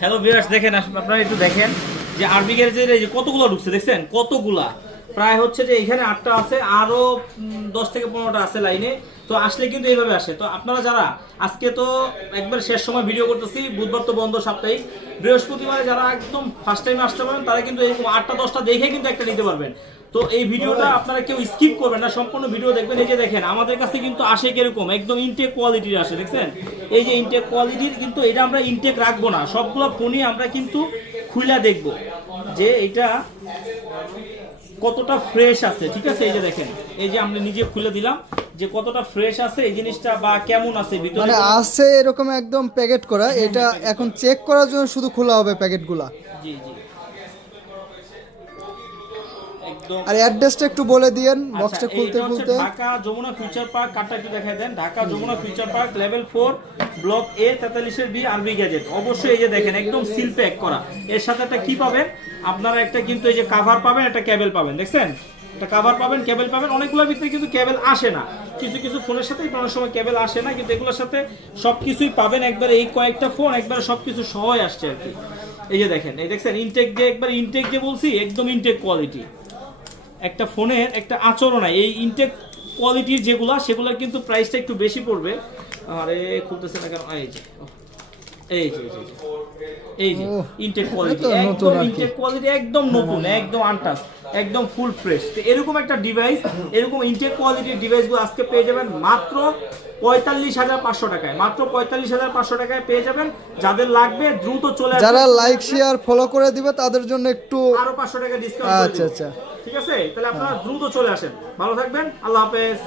Hello viewers, দেখেন আপনারা একটু দেখেন যে আরবি গ্যারেজের এই যে কতগুলো ঢুকছে, দেখছেন কতগুলা, প্রায় হচ্ছে যে এখানে 8টা আছে, আরো 10 থেকে 15টা আছে লাইনে। তো আসলে কিন্তু এইভাবে আসে। তো আপনারা যারা আজকে তো একবার শেষ সময় ভিডিও করতেছি, বুধবার তো বন্ধ সাপ্তাহিক, বৃহস্পতিবারে যারা একদম ফার্স্ট টাইম আসতে পারেন তারা কিন্তু এরকম 8টা 10টা দেখে কিন্তু একটা নিতে পারবেন। তো এই ভিডিওটা আপনারা কেউ স্কিপ করবেন না, সম্পূর্ণ ভিডিও দেখবেন। এই যে দেখেন আমাদের কাছে কিন্তু আসে কিরকম, একদম ইনটেক কোয়ালিটির আসে, দেখছেন এই যে ইনটেক কোয়ালিটির। কিন্তু এটা আমরা ইনটেক রাখবো না, সবগুলো ফোনই আমরা কিন্তু খুলে দেখবো যে এটা কতটা ফ্রেশ আছে, ঠিক আছে। এই যে দেখেন, এই যে আমরা নিজে খুলে দিলাম যে কতটা ফ্রেশ আছে এই জিনিসটা, বা কেমন আছে ভিতরে, মানে আছে এরকম একদম প্যাকেট করা। এটা এখন চেক করার জন্য শুধু খোলা হবে প্যাকেটগুলা। জি জি একদম। আর অ্যাড্রেসটা একটু বলে দিয়েন বক্সটা আচ্ছা, খুলতে এইটা হচ্ছে খুলতে। ঢাকা যমুনা ফিউচার পার্ক, কার্ডটা একটু দেখাই দেন। Dhaka Jamuna future park, level 4, block A, 43 B, আরবি গ্যাজেট। অবশ্যই এই যে দেখেন একদম সিল প্যাক করা। এর সাথে একটা কি পাবেন আপনারা, একটা কিন্তু এই যে কভার পাবেন, একটা কেবল পাবেন, দেখছেন একটা কভার পাবেন, কেবল পাবেন। অনেকগুলোর ভিতরে কিন্তু কেবল আসে না, কিছু কিছু ফোনের সাথে অনেক সময় কেবল আসে না, কিন্তু এগুলোর সাথে সবকিছুই পাবেন। একবার এই কয়েকটা ফোন একবার সবকিছু সহই আসছে আর কি। এই যে দেখেন, এই দেখছেন ইনটেক, যে একবার ইনটেক যে বলছি, একদম ইনটেক কোয়ালিটি। একটা ফোনের একটা আচরণ, এই ইনটেক কোয়ালিটির যেগুলা, সেগুলোর কিন্তু প্রাইসটা একটু বেশি পড়বে। আরে খুলতেছে না কেন? এই যে এই যে এই যে ইনটেক কোয়ালিটি, একদম ইনটেক কোয়ালিটি, একদম নতুন, একদম আনটাচ, একদম ফুল ফ্রেশ। তো এরকম একটা ডিভাইস, এরকম ইনটেক কোয়ালিটির ডিভাইসগুলো আজকে পেয়ে যাবেন মাত্র 45,500 টাকায়। মাত্র 45,500 টাকায় পেয়ে যাবেন। যাদের লাগবে দ্রুত চলে আসবেন। যারা লাইক শেয়ার ফলো করে দিবে তাদের জন্য একটু আরো 500 টাকা ডিসকাউন্ট। আচ্ছা আচ্ছা। ঠিক আছে, তাহলে আপনারা দ্রুত চলে আসেন। ভালো থাকবেন, আল্লাহ হাফেজ।